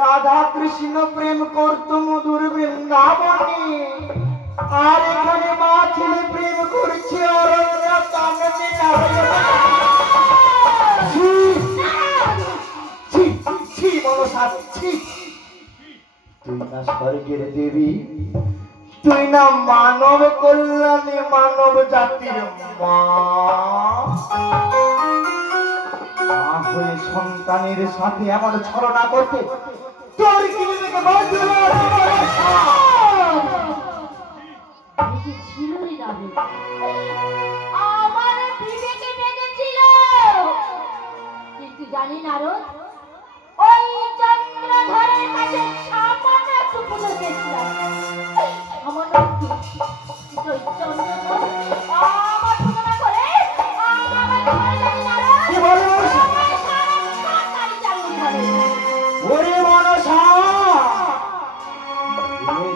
রাধা কৃষ্ণ প্রেম করত মধুর বৃন্দাবনে। আর এখানে মা ছেলে প্রেম করছে তুই না স্বর্গের দেবী, তুই না মানব কল্যাণী মানব জাতির মা। মা হয়ে সন্তানের সাথে এমন ছলনা করতে তোর কি থেকে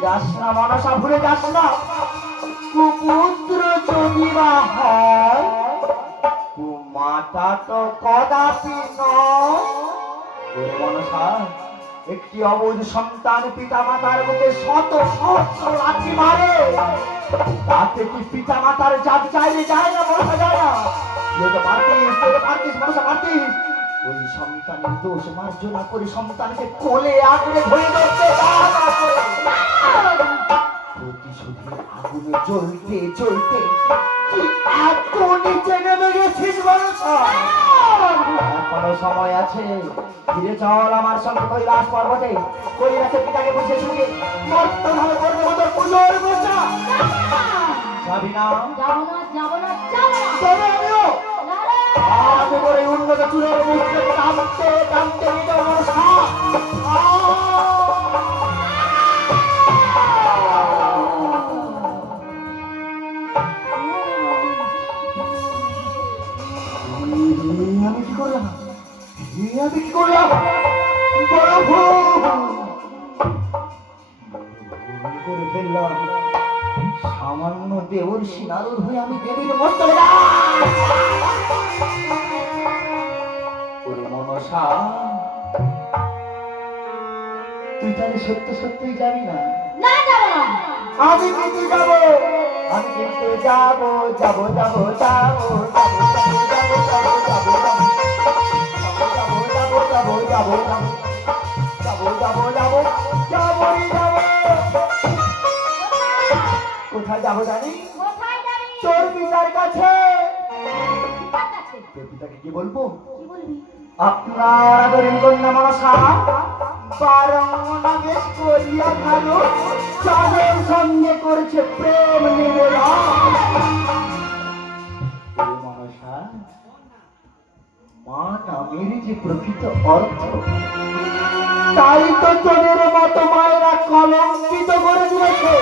যাস না মনসা ভুলে যাস না। কুপুত্র যদি বা হয়, কুমাতা তো কদাপি নয়। একটি অবুধ সন্তান পিতা মাতার মুখে শত সহস্র লাঠি মারে। তাতে কি পিতা মাতার জাত চাইলে যায় না মনসা যায় না? পারতিস পারতিস মনসা পারতিস। ওই সন্তানের দোষ মার্জনা করে সন্তানকে কোলে আঁকড়ে ধরে ধরতে আগুনে জ্বলতে জ্বলতে তুই এত নিচে নেমে গেছিস এখনও সময় আছে। ফিরে চল আমার সঙ্গে কৈলাস পর্বতে। কৈলাসে পিতাকে বুঝে শুনে মর্তন হবে করবে মতো পুজোর বসা যাবি না? যাব না যাব না যাব আমিও। নারদ করে উন্নত চুলের মুখে টানতে টানতে নিতে ফেললাম সামান্য দেওর সিনারুর হয়ে আমি দেবীর মস্ত মনসা তুই তাহলে সত্য সত্যই যাবি না? আমি কিন্তু যাব। আমি কিন্তু যাব যাব যাব যাব যাব যাব যাব। কোথায় যাব জানি? তোর পিতার কাছে। তোর পিতাকে কি বলব? আপনার আদরের কন্যা মনসা পারমাবেশ করিয়া ভালো চাঁদের সঙ্গে করছে প্রেম মনসা মা নামের যে প্রকৃত অর্থ তাই তো তোদের মতো মায়েরা কলঙ্কিত করে দিয়েছে।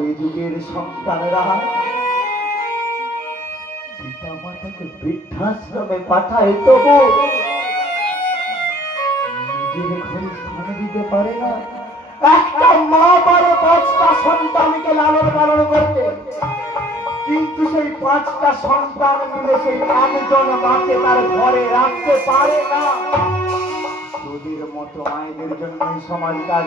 এই যুগের সন্তানেরা পিতা মাতাকে বৃদ্ধাশ্রমে পাঠায় তবু নিজের ঘরে স্থান দিতে পারে না। একটা মা পারে পাঁচটা সন্তানকে লালন পালন করতে। কিন্তু সেই পাঁচটা সন্তান মিলে সেই একজন মাকে তার ঘরে রাখতে পারে না। তোদের মতো মায়েদের জন্য সমাজ কাজ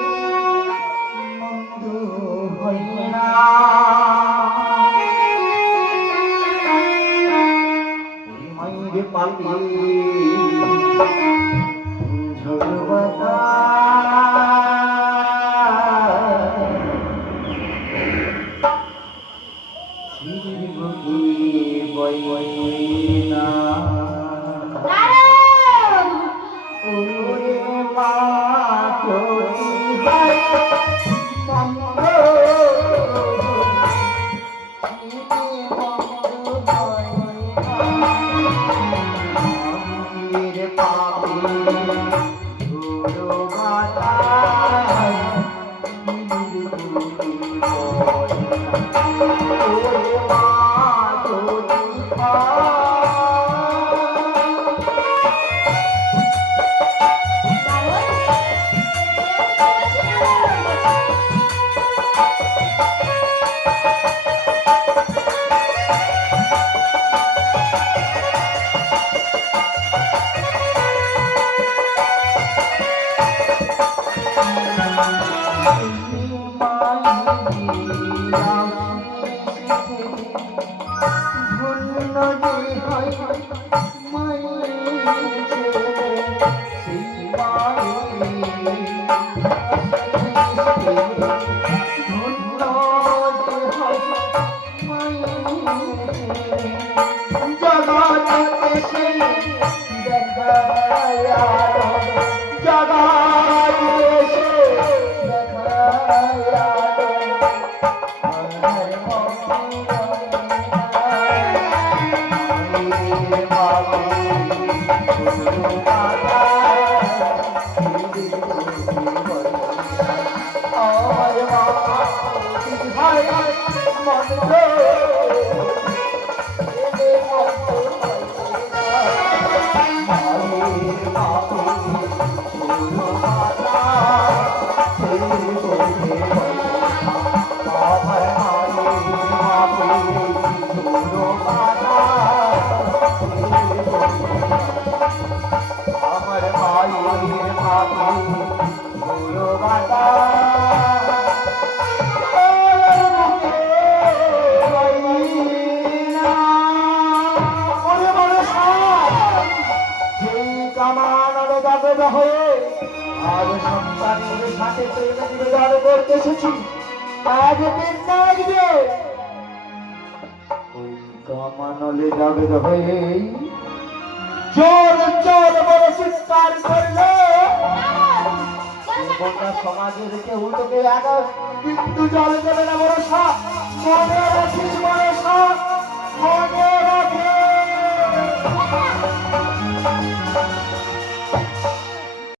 পাপি ঝড় বাতাস মন আজ সন্তান মাঠে প্রেমে নিবেদন করতে এসেছি। আজ প্রেম লাগবে কামানলে যাবে হয়ে জোর জোর বড় চিৎকার করল। সমাজের কেউ তোকে একা কিন্তু জল দেবে না বড় সাপ। মনে রাখিস বড় সাপ। মনে